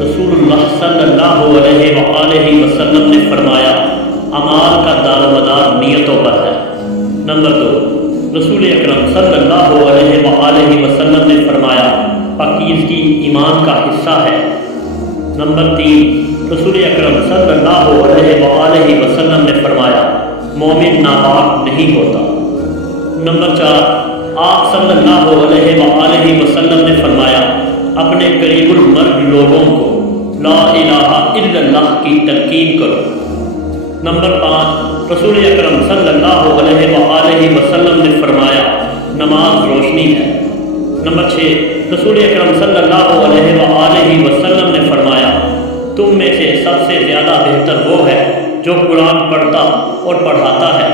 رسول اللہ صلی اللہ علیہ وآلہ وسلم نے فرمایا اعمال کا دار و مدار نیتوں پر ہے۔ نمبر 2، رسول اکرم صلی اللہ علیہ وآلہ وسلم نے فرمایا پاکیزگی ایمان کا حصہ ہے۔ نمبر 3، رسول اکرم صلی اللہ علیہ وآلہ وسلم نے فرمایا مومن ناپاک نہیں ہوتا۔ نمبر 4، آپ صلی اللہ علیہ وآلہ وسلم نے فرمایا اپنے قریب المرء لوگوں کو لا الہ الا اللہ کی تلقین کرو۔ نمبر 5، رسول اکرم صلی اللہ علیہ وآلہ وسلم نے فرمایا نماز روشنی ہے۔ نمبر 6، رسول اکرم صلی اللہ علیہ وآلہ وسلم نے فرمایا تم میں سے سب سے زیادہ بہتر وہ ہے جو قرآن پڑھتا اور پڑھاتا ہے۔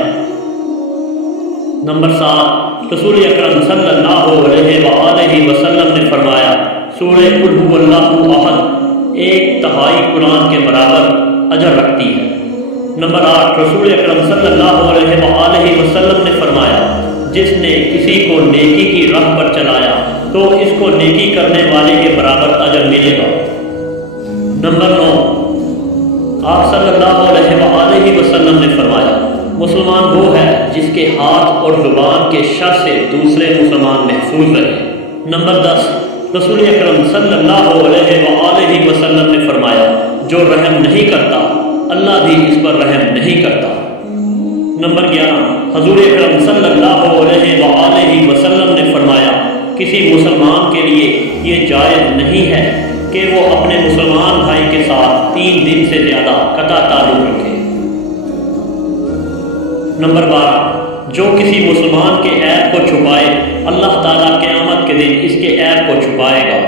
نمبر 7، رسول اکرم صلی اللہ علیہ وآلہ وسلم نے فرمایا سورہ قل هو اللہ احد 1/3 قرآن کے برابر اجر رکھتی ہے۔ نمبر 8، رسول اکرم صلی اللہ علیہ وآلہ وسلم نے فرمایا جس نے کسی کو نیکی کی راہ پر چلایا تو اس کو نیکی کرنے والے کے برابر اجر ملے گا۔ نمبر 9، آپ صلی اللہ علیہ وآلہ وسلم نے فرمایا مسلمان وہ ہے جس کے ہاتھ اور زبان کے شر سے دوسرے مسلمان محفوظ رہے۔ نمبر 10، رسول اکرم صلی اللہ علیہ وآلہ وسلم نے فرمایا جو رحم نہیں کرتا اللہ بھی اس پر رحم نہیں کرتا۔ نمبر 11، حضور اکرم صلی اللہ علیہ وآلہ وسلم نے فرمایا کسی مسلمان کے لیے یہ جائز نہیں ہے کہ وہ اپنے مسلمان بھائی کے ساتھ 3 دن سے زیادہ قطع تعلق رکھے۔ نمبر 12، جو کسی مسلمان کے عیب کو چھپائے اللہ تعالیٰ قیامت کے دن اس کے عیب کو چھپائے گا۔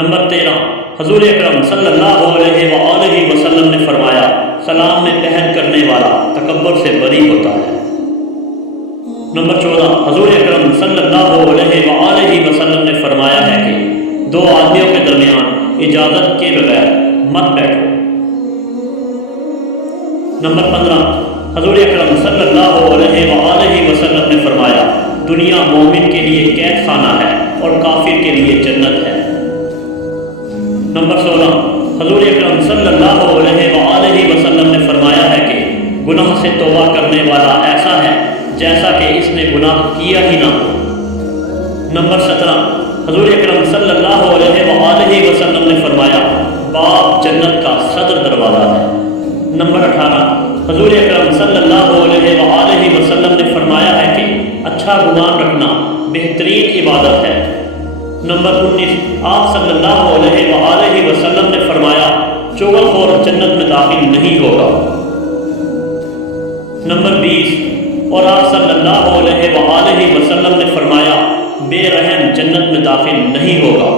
نمبر 13، حضور اکرم صلی اللہ علیہ وآلہ وسلم نے فرمایا سلام میں پہن کرنے والا تکبر سے بری ہوتا ہے۔ نمبر 14، حضور اکرم صلی اللہ علیہ وآلہ وسلم نے فرمایا ہے کہ 2 آدمیوں کے درمیان اجازت کے بغیر مت بیٹھو۔ نمبر 15، حضور اکرم صلی اللہ علیہ وآلہ وسلم نے فرمایا دنیا مومن کے لیے قید خانہ ہے اور کافر کے لیے جنت ہے۔ نمبر 16، حضور اکرم صلی اللہ علیہ وآلہ وسلم نے فرمایا ہے کہ گناہ سے توبہ کرنے والا ایسا ہے جیسا کہ اس نے گناہ کیا ہی نہ ہو۔ نمبر 17، حضور اکرم صلی اللہ علیہ وآلہ وسلم نے فرمایا باب جنت کا صدر دروازہ ہے۔ نمبر 18، حضور اکرم صلی اللہ علیہ وآلہ وسلم نے فرمایا ہے کہ اچھا گمان رکھنا بہترین عبادت ہے۔ نمبر 19، آپ صلی اللہ علیہ وآلہ وسلم نے فرمایا چغل خور جنت میں داخل نہیں ہوگا۔ نمبر 20، اور آپ صلی اللہ علیہ وآلہ وسلم نے فرمایا بے رحم جنت میں داخل نہیں ہوگا۔